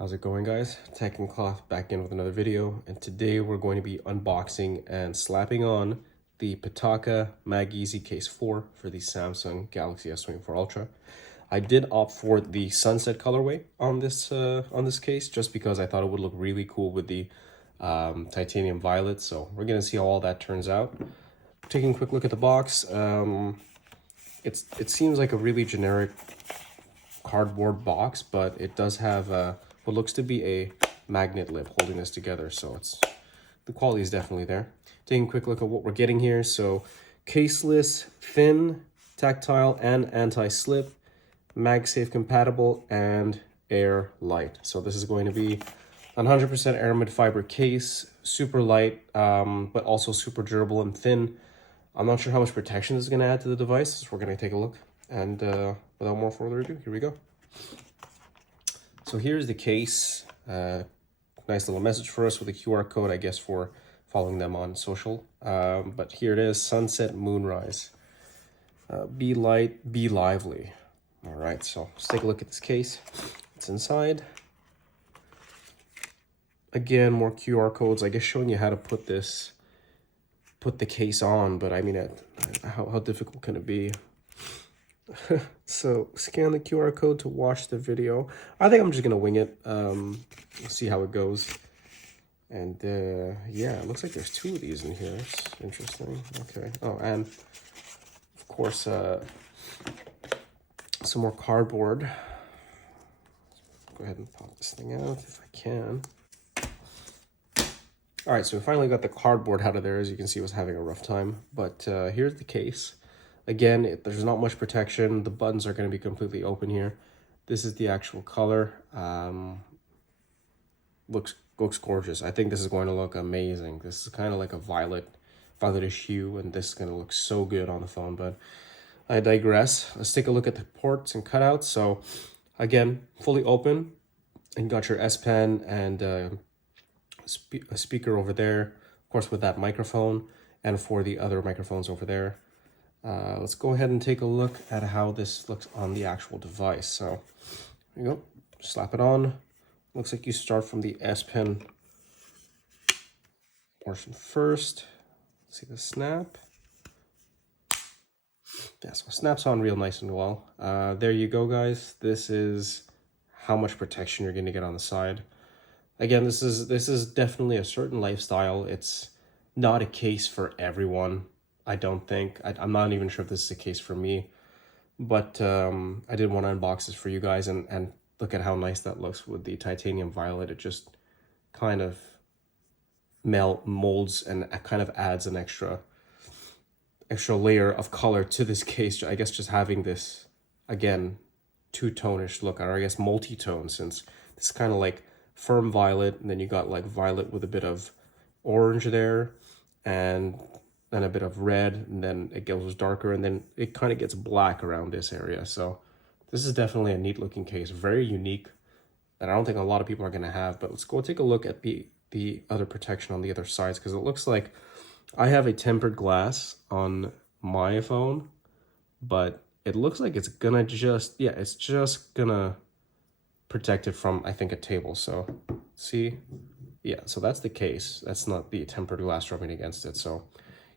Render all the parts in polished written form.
How's it going, guys? Tech and Cloth back in with another video, and today we're going to be unboxing and slapping on the Pitaka MagEz Case 4 for the Samsung Galaxy S24 Ultra. I did opt for the sunset colorway on this case just because I thought it would look really cool with the titanium violet. So we're gonna see how all that turns out. Taking a quick look at the box, it seems like a really generic cardboard box, but it does have what looks to be a magnet lip holding this together, so the quality is definitely there. Taking a quick look at what we're getting here. So caseless, thin, tactile, and anti-slip, MagSafe compatible, and air light. So this is going to be 100% Aramid Fibre case, super light, but also super durable and thin. I'm not sure how much protection this is going to add to the device, so we're going to take a look. And without more further ado, here we go. So here's the case. Nice little message for us with a QR code, I guess, for following them on social. But here it is: sunset, moonrise. Be light, be lively. All right, so let's take a look at this case. It's inside. Again, more QR codes, I guess, showing you how to put the case on. But I mean, how difficult can it be? So scan the QR code to watch the video. I think I'm just gonna wing it. See how it goes. And yeah, it looks like there's two of these in here. It's interesting. Okay. Oh, and of course some more cardboard. Go ahead and pop this thing out if I can. All right, so we finally got the cardboard out of there. As you can see, I was having a rough time, but here's the case. Again, there's not much protection. The buttons are going to be completely open here. This is the actual color. Looks gorgeous. I think this is going to look amazing. This is kind of like a violetish hue, and this is going to look so good on the phone. But I digress. Let's take a look at the ports and cutouts. So again, fully open, and you got your S Pen and a speaker over there, of course, with that microphone, and for the other microphones over there. Let's go ahead and take a look at how this looks on the actual device. So there you go, slap it on. Looks like you start from the S Pen portion first. See the snap. Yeah, so it snaps on real nice and well. There you go, guys. This is how much protection you're going to get on the side. Again, this is definitely a certain lifestyle. It's not a case for everyone. I don't think. I'm not even sure if this is a case for me, but I did want to unbox this for you guys and look at how nice that looks with the titanium violet. It just kind of molds and kind of adds an extra layer of color to this case. I guess just having this, again, two-tone-ish look, or I guess multi-tone, since this is kind of like firm violet, and then you got like violet with a bit of orange there, and then a bit of red, and then it goes darker, and then it kind of gets black around this area. So this is definitely a neat looking case, very unique, that I don't think a lot of people are going to have. But let's go take a look at the other protection on the other sides, because it looks like I have a tempered glass on my phone, but it looks like it's gonna it's just gonna protect it from, I think, a table. So see, yeah, so that's the case. That's not the tempered glass rubbing against it. So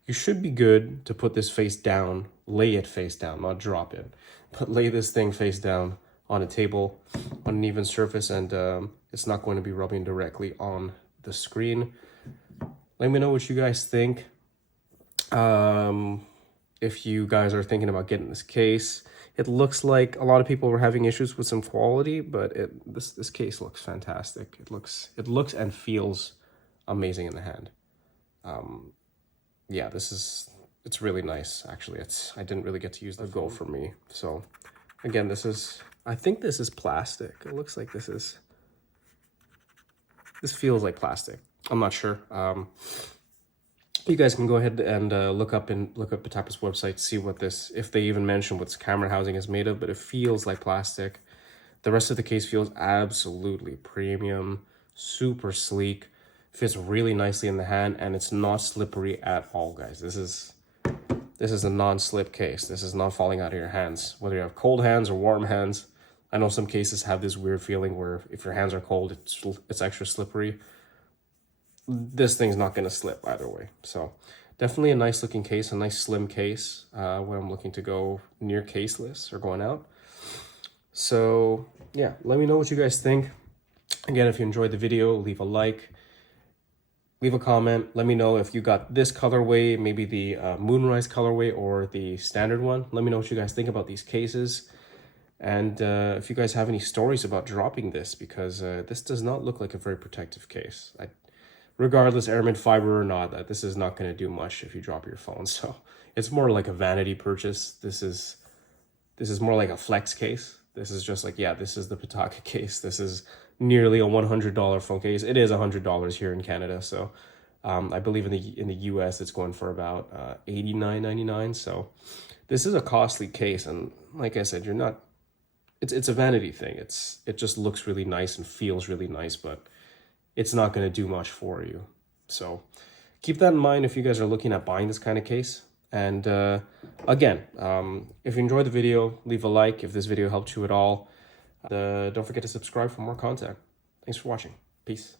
you should be good to put this face down, lay it face down, not drop it, but lay this thing face down on a table on an even surface, and it's not going to be rubbing directly on the screen. Let me know what you guys think. If you guys are thinking about getting this case, it looks like a lot of people were having issues with some quality, but this case looks fantastic. It looks and feels amazing in the hand. Yeah, it's really nice, actually. I didn't really get to use the Go for me. So again, I think this is plastic. It looks like this feels like plastic. I'm not sure. You guys can go ahead and look up Pitaka's website to see if they even mention what this camera housing is made of, but it feels like plastic. The rest of the case feels absolutely premium, super sleek, fits really nicely in the hand, and it's not slippery at all, guys. This is a non-slip case. This is not falling out of your hands. Whether you have cold hands or warm hands, I know some cases have this weird feeling where if your hands are cold, it's extra slippery. This thing's not going to slip either way. So definitely a nice looking case, a nice slim case when I'm looking to go near caseless or going out. So yeah, let me know what you guys think. Again, if you enjoyed the video, leave a like, leave a comment. Let me know if you got this colorway, maybe the Moonrise colorway or the standard one. Let me know what you guys think about these cases. And if you guys have any stories about dropping this, because this does not look like a very protective case. Regardless, Aramid Fibre or not, this is not going to do much if you drop your phone. So it's more like a vanity purchase. This is more like a flex case. This is just like, yeah, this is the Pitaka case. This is nearly a $100 phone case. It is $100 here in Canada. So I believe in the US it's going for about $89.99. So this is a costly case, and like I said, it's a vanity thing. It just looks really nice and feels really nice, but it's not going to do much for you. So keep that in mind if you guys are looking at buying this kind of case. And again, if you enjoyed the video, leave a like if this video helped you at all. Don't forget to subscribe for more content. Thanks for watching. Peace.